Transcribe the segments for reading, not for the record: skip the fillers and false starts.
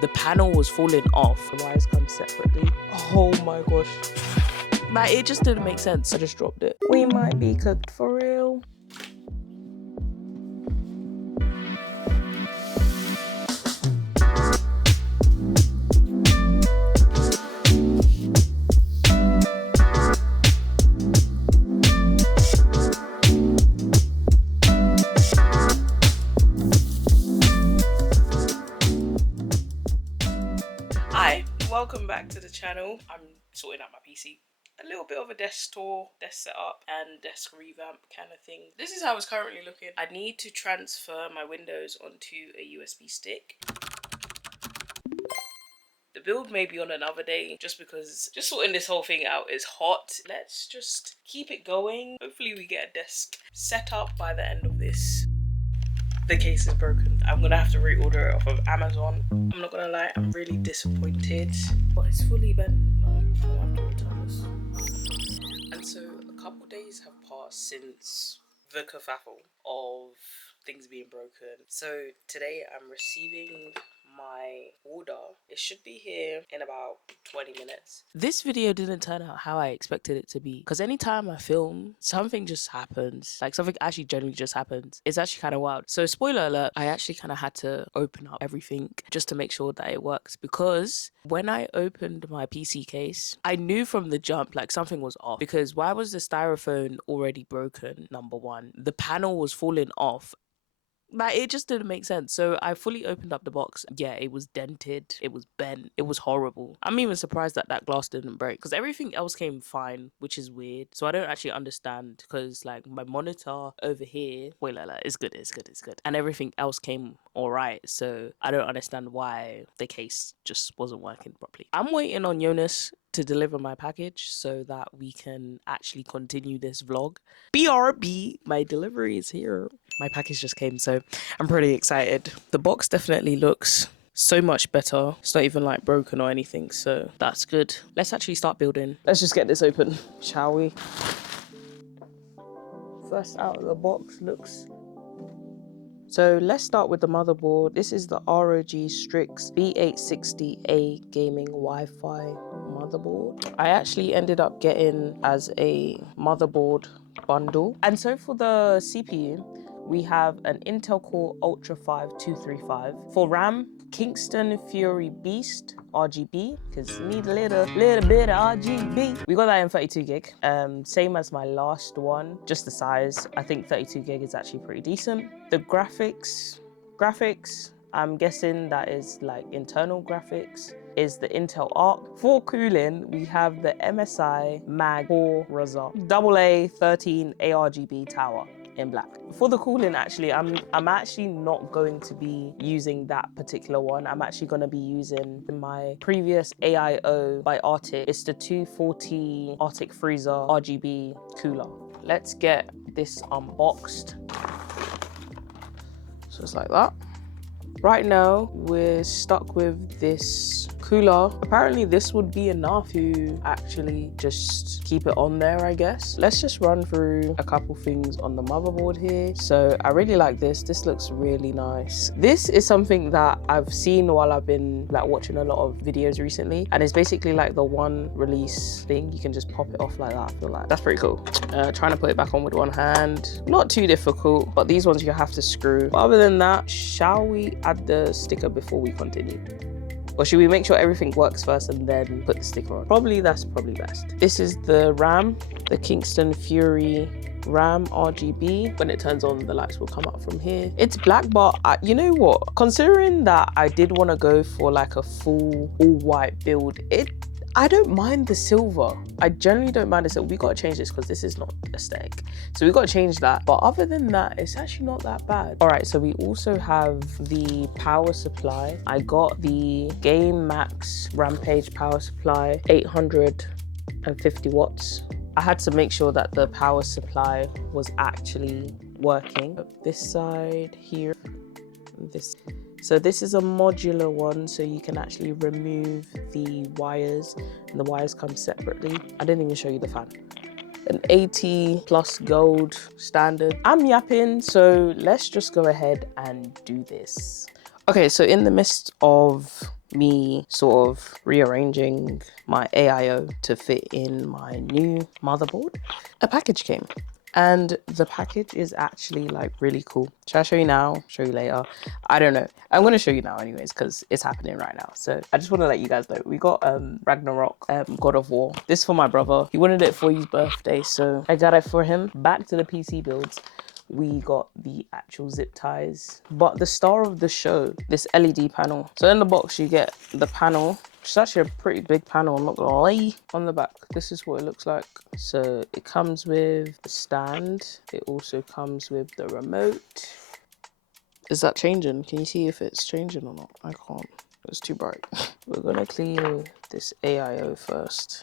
The panel was falling off. The wires come separately. Oh my gosh. Like, it just didn't make sense. I just dropped it. We might be cooked for real. Hi, welcome back to the channel. I'm sorting out my PC. A little bit of a desk tour, desk setup, and desk revamp kind of thing. This is how it's currently looking. I need to transfer my Windows onto a USB stick. The build may be on another day just because just sorting this whole thing out is hot. Let's just keep it going. Hopefully we get a desk set up by the end of this. The case is broken. I'm gonna have to reorder it off of Amazon. I'm not gonna lie, I'm really disappointed. But it's fully bent. No, I'm gonna have to return this. And so a couple days have passed since the kerfuffle of things being broken. So today I'm receiving my order. It should be here in about 20 minutes. This video didn't turn out how I expected it to be, because anytime I film, something just happens. Like, something actually genuinely just happens. It's actually kind of wild. So spoiler alert, I actually kind of had to open up everything just to make sure that it works, because when I opened my PC case, I knew from the jump like something was off, because why was the styrofoam already broken? Number one, the panel was falling off. Like, it just didn't make sense. So I fully opened up the box. Yeah, it was dented, it was bent, it was horrible. I'm even surprised that that glass didn't break, because everything else came fine, which is weird. So I don't actually understand, because like my monitor over here, it's good, and everything else came all right. So I don't understand why the case just wasn't working properly. I'm waiting on Jonas to deliver my package so that we can actually continue this vlog. BRB, my delivery is here. My package just came, so I'm pretty excited. The box definitely looks so much better. It's not even like broken or anything, so that's good. Let's actually start building. Let's just get this open, shall we? First out of the box looks... So let's start with the motherboard. This is the ROG Strix B860A gaming Wi-Fi motherboard. I actually ended up getting as a motherboard bundle. And so for the CPU, we have an Intel Core Ultra 5 235. For RAM, Kingston Fury Beast RGB, because need a little bit of RGB. We got that in 32 gig, same as my last one, just the size. I think 32 gig is actually pretty decent. The graphics, I'm guessing that is like internal graphics, is the Intel Arc. For cooling, we have the MSI Mag 4 Raza AA 13 ARGB tower in black. For the cooling, actually, I'm actually not going to be using that particular one. I'm actually going to be using my previous AIO by Arctic. It's the 240 Arctic Freezer RGB cooler. Let's get this unboxed. So it's like that. Right now, we're stuck with this cooler. Apparently this would be enough to actually just keep it on there, I guess. Let's just run through a couple things on the motherboard here. So I really like this. This looks really nice. This is something that I've seen while I've been like watching a lot of videos recently. And it's basically like the one release thing. You can just pop it off like that. I feel like that's pretty cool. Trying to put it back on with one hand. Not too difficult, but these ones you have to screw. But other than that, shall we add the sticker before we continue? Or should we make sure everything works first and then put the sticker on? That's probably best. This is the RAM, the Kingston Fury RAM RGB. When it turns on, the lights will come up from here. It's black, but you know what? Considering that I did want to go for like a full all-white build, I don't mind the silver. I generally don't mind the silver. We got to change this because this is not aesthetic. So we got to change that. But other than that, it's actually not that bad. All right, so we also have the power supply. I got the Game Max Rampage power supply, 850 watts. I had to make sure that the power supply was actually working. This side here, this. So this is a modular one, so you can actually remove the wires, and the wires come separately. I didn't even show you the fan. An 80 plus gold standard. I'm yapping, so let's just go ahead and do this. Okay, so in the midst of me sort of rearranging my AIO to fit in my new motherboard, a package came. And the package is actually like really cool. Should I show you now? Show you later? I don't know. I'm gonna show you now anyways because it's happening right now. So I just want to let you guys know we got Ragnarok, God of War. This is for my brother. He wanted it for his birthday, so I got it for him. Back to the PC builds. We got the actual zip ties, but the star of the show, this LED panel. So in the box you get the panel, which is actually a pretty big panel, I'm not gonna lie. On the back, this is what it looks like. So it comes with the stand. It also comes with the remote. Is that changing? Can you see if it's changing or not? I can't, it's too bright. We're gonna clean this AIO first.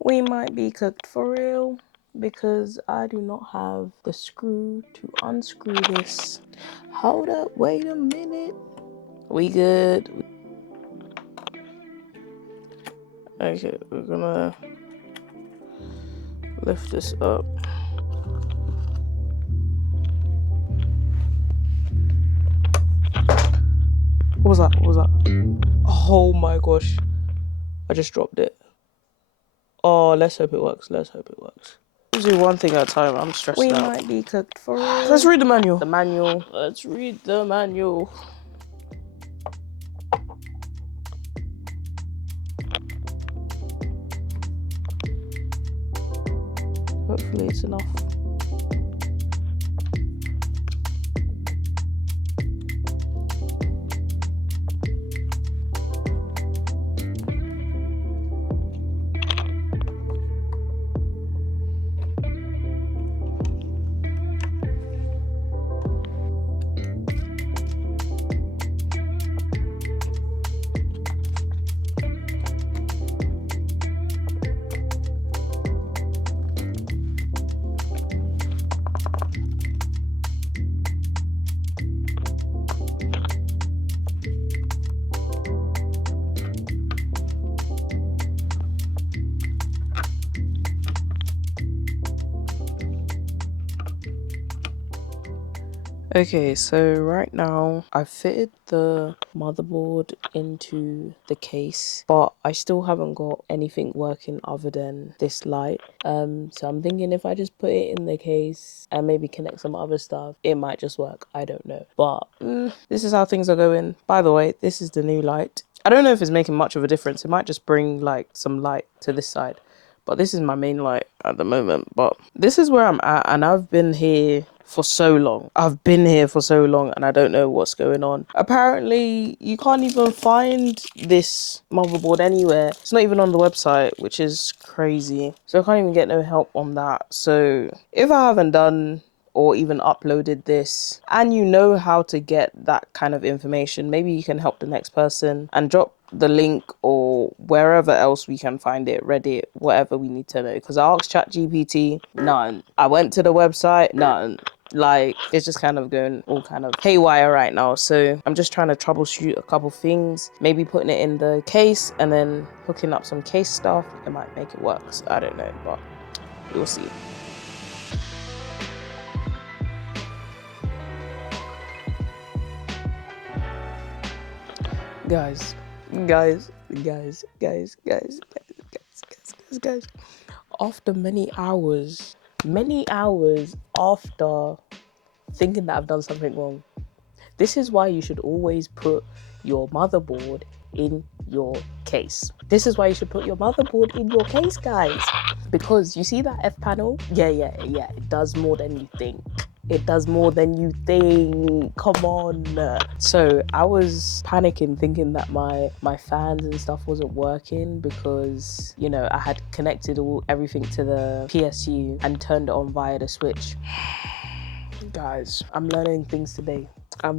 We might be cooked for real because I do not have the screw to unscrew this. Hold up, wait a minute. We good? Okay, we're gonna lift this up. What was that? What was that? Oh my gosh. I just dropped it. Oh, let's hope it works. Let's hope it works. Let's do one thing at a time. I'm stressed out. We might be cooked for real. Let's read the manual. The manual. Let's read the manual. Hopefully it's enough. Okay, so right now I've fitted the motherboard into the case, but I still haven't got anything working other than this light. So I'm thinking if I just put it in the case and maybe connect some other stuff, it might just work. I don't know, but this is how things are going. By the way, this is the new light. I don't know if it's making much of a difference. It might just bring like some light to this side, but this is my main light at the moment. But this is where I'm at, and I've been here for so long. I've been here for so long and I don't know what's going on. Apparently, you can't even find this motherboard anywhere. It's not even on the website, which is crazy. So I can't even get no help on that. So if I haven't done or even uploaded this and you know how to get that kind of information, maybe you can help the next person and drop the link or wherever else we can find it, Reddit, whatever we need to know. Because I asked ChatGPT, none. I went to the website, none. Like, it's just kind of going all kind of haywire right now. So I'm just trying to troubleshoot a couple things, maybe putting it in the case and then hooking up some case stuff. It might make it work. So I don't know, but we'll see. Guys, after many hours after thinking that I've done something wrong, this is why you should always put your motherboard in your case. This is why you should put your motherboard in your case, guys. Because you see that F panel? Yeah, it does more than you think. It does more than you think. Come on. So I was panicking thinking that my fans and stuff wasn't working because, you know, I had connected everything to the PSU and turned it on via the switch. Guys, I'm learning things today. I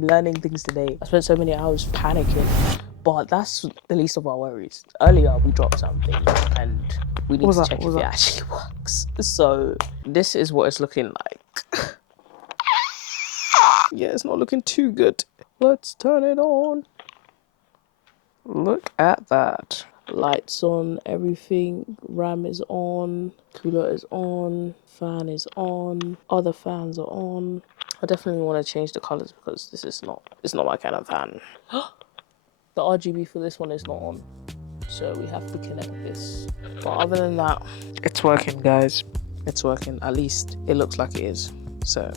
spent so many hours panicking, but that's the least of our worries. Earlier we dropped something and we need to check if it actually works. So this is what it's looking like. Yeah, it's not looking too good. Let's turn it on. Look at that. Lights on, everything. RAM is on, cooler is on, fan is on, other fans are on. I definitely want to change the colors because this is not, it's not my kind of fan. The RGB for this one is not on, so we have to connect this. But other than that, it's working, guys. It's working. At least it looks like it is. So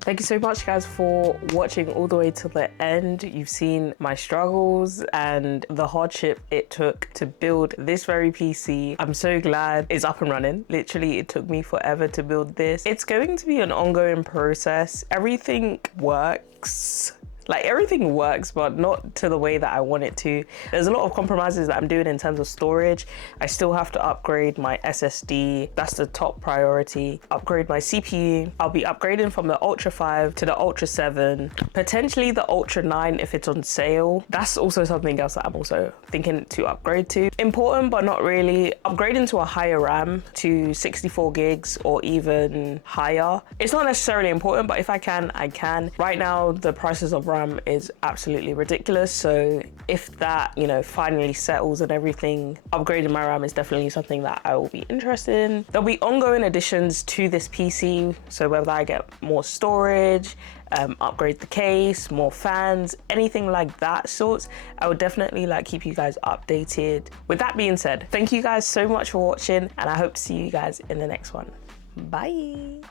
thank you so much, guys, for watching all the way to the end. You've seen my struggles and the hardship it took to build this very PC. I'm so glad it's up and running. Literally, it took me forever to build this. It's going to be an ongoing process. Everything works. Like, everything works, but not to the way that I want it to. There's a lot of compromises that I'm doing in terms of storage. I still have to upgrade my SSD. That's the top priority. Upgrade my CPU. I'll be upgrading from the Ultra 5 to the Ultra 7, potentially the Ultra 9 if it's on sale. That's also something else that I'm also thinking to upgrade to. Important, but not really. Upgrading to a higher RAM to 64 gigs or even higher. It's not necessarily important, but if I can, I can. Right now, the prices of RAM is absolutely ridiculous, so if that, you know, finally settles and everything, upgrading my RAM is definitely something that I will be interested in. There'll be ongoing additions to this PC, so whether I get more storage, upgrade the case, more fans, anything like that sorts, I would definitely like keep you guys updated. With that being said, thank you guys so much for watching, and I hope to see you guys in the next one. Bye.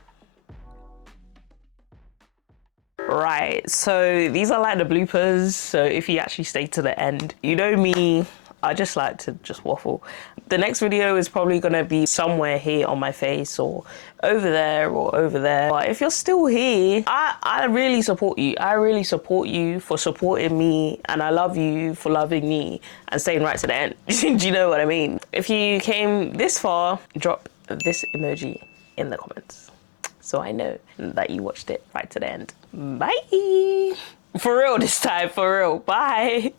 Right, so these are like the bloopers, so if you actually stay to the end, you know me, I just like to just waffle. The next video is probably gonna be somewhere here on my face or over there or over there. But if you're still here, I really support you. I really support you for supporting me, and I love you for loving me and staying right to the end. Do you know what I mean? If you came this far, drop this emoji in the comments, so I know that you watched it right to the end. Bye. For real this time, for real. Bye.